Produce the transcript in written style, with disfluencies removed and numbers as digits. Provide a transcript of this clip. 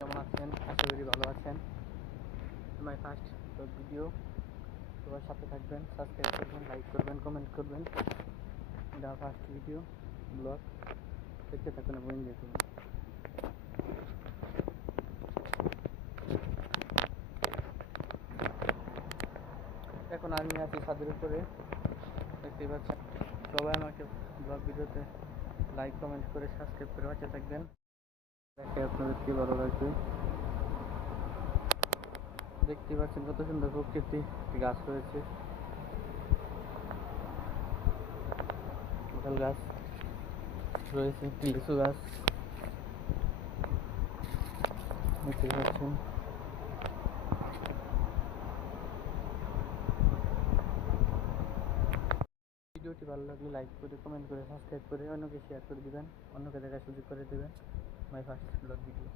কেমন আছেন? আশা করি ভালো আছেন। মাই ফার্স্ট ভিডিও, সবার সাথে থাকবেন, সাবস্ক্রাইব করবেন, লাইক করবেন, কমেন্ট করবেন। এটা ফার্স্ট ভিডিও ব্লগ, দেখতে থাকুন এবং এনজয় করুন। এখন আমি আছি ছাদের উপরে, দেখতেই পাচ্ছেন। সবাই আমাকে ব্লগ ভিডিওতে লাইক কমেন্ট করে সাবস্ক্রাইব করে পাশে থাকবেন। দেখে আপনাদেরকে ভালো লাগবে। দেখতে পাচ্ছেন কত সুন্দর প্রকৃতি, একটি গাছ রয়েছে, কাঁঠাল গাছ রয়েছে, একটি লিচু গাছ দেখতে পাচ্ছেন। ভিডিওটি ভালো লাগলে লাইক করে, কমেন্ট করে, সাবস্ক্রাইব করে অন্যকে শেয়ার করে দিবেন, অন্যকে দেখার সুযোগ করে দেবেন। My first blog video.